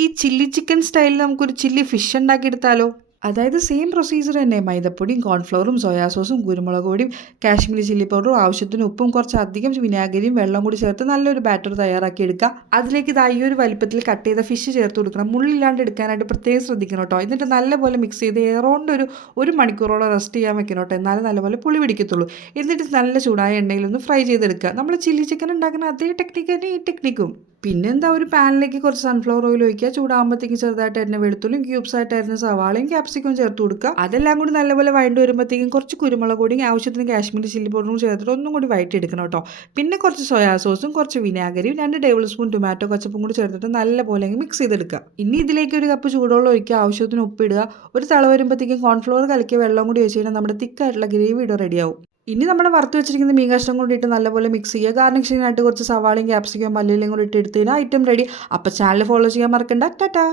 ഈ chilli chicken സ്റ്റൈലിൽ നമുക്കൊരു ചില്ലി ഫിഷ് ഉണ്ടാക്കിയെടുത്താലോ? അതായത് സെയിം പ്രൊസീജിയർ തന്നെ. മൈദപ്പൊടിയും കോൺഫ്ലവറും സോയാ സോസും കുരുമുളക് പൊടിയും കാശ്മീരി ചില്ലി പൗഡറും ആവശ്യത്തിന് ഉപ്പും കുറച്ച് അധികം വിനാഗിരിയും വെള്ളം കൂടി ചേർത്ത് നല്ലൊരു ബാറ്റർ തയ്യാറാക്കി എടുക്കുക. അതിലേക്ക് ഇതാ ഈ ഒരു വലിപ്പത്തിൽ കട്ട് ചെയ്ത ഫിഷ് ചേർത്ത് കൊടുക്കണം. മുള്ളില്ലാണ്ട് എടുക്കാനായിട്ട് പ്രത്യേകം ശ്രദ്ധിക്കണം കേട്ടോ. എന്നിട്ട് നല്ലപോലെ മിക്സ് ചെയ്ത് എറൗണ്ട് ഒരു മണിക്കൂറോളം റെസ്റ്റ് ചെയ്യാൻ വെക്കണം കേട്ടോ. എന്നാലും നല്ലപോലെ പുളി പിടിക്കത്തുള്ളൂ. എന്നിട്ട് നല്ല ചൂടായ എണ്ണയിലൊന്ന് ഫ്രൈ ചെയ്തെടുക്കുക. നമ്മൾ ചില്ലി ചിക്കൻ ഉണ്ടാക്കുന്ന അതേ ടെക്നിക്ക് തന്നെ ഈ ടെക്നിക്കും. പിന്നെന്താ, ഒരു പാനിലേക്ക് കുറച്ച് സൺഫ്ലവർ ഓയിൽ ഒഴിക്കുക. ചൂടാകുമ്പോഴത്തേക്ക് ചെറുതായിട്ട് അരിഞ്ഞ വെളുത്തുള്ളിയും ക്യൂബ്സ് ആയിട്ട് അരിഞ്ഞ സവാളയും ക്യാപ്സിക്കും ചേർത്ത് കൊടുക്കുക. അതെല്ലാം കൂടി നല്ലപോലെ വഴണ്ട് വരുമ്പോഴത്തേക്കും കുറച്ച് കുരുമുളക് പൊടിയും ആവശ്യത്തിന് കാശ്മീരി ചില്ലി പൗഡറും ചേർത്തിട്ട് ഒന്നും കൂടി വഴറ്റിയെടുക്കണം കേട്ടോ. പിന്നെ കുറച്ച് സോയാ സോസും കുറച്ച് വിനാഗിരിയും 2 ടേബിൾ സ്പൂൺ ടൊമാറ്റോ കച്ചപ്പും കൂടി ചേർത്തിട്ട് നല്ലപോലെ മിക്സ് ചെയ്തെടുക്കുക. ഇനി ഇതിലേക്ക് ഒരു കപ്പ് ചൂടുവെള്ളം ഒഴിക്കുക. ആവശ്യത്തിന് ഉപ്പിടുക. ഒരു തിള വരുമ്പോഴത്തേക്കും കോൺഫ്ലവർ കലക്കിയ വെള്ളം കൂടി ഒഴിച്ച് കഴിഞ്ഞാൽ നമ്മുടെ തിക്കായിട്ടുള്ള ഗ്രേവി ഇവിടെ റെഡിയാവും. ഇനി നമ്മൾ വറുത്ത് വെച്ചിരിക്കുന്ന മീൻ കഷ്ണം കൂടി ഇട്ട് നല്ലപോലെ മിക്സ് ചെയ്യുക. ഗാർണിഷിങ്ങിനായിട്ട് കുറച്ച് സവാളയും ക്യാപ്സിക്കും മല്ലിയിലയും കൂടി ഇട്ട് എടുത്ത് കഴിഞ്ഞാൽ ഐറ്റം റെഡി. അപ്പോൾ ചാനൽ ഫോളോ ചെയ്യാൻ മറക്കണ്ട. ടാറ്റാ.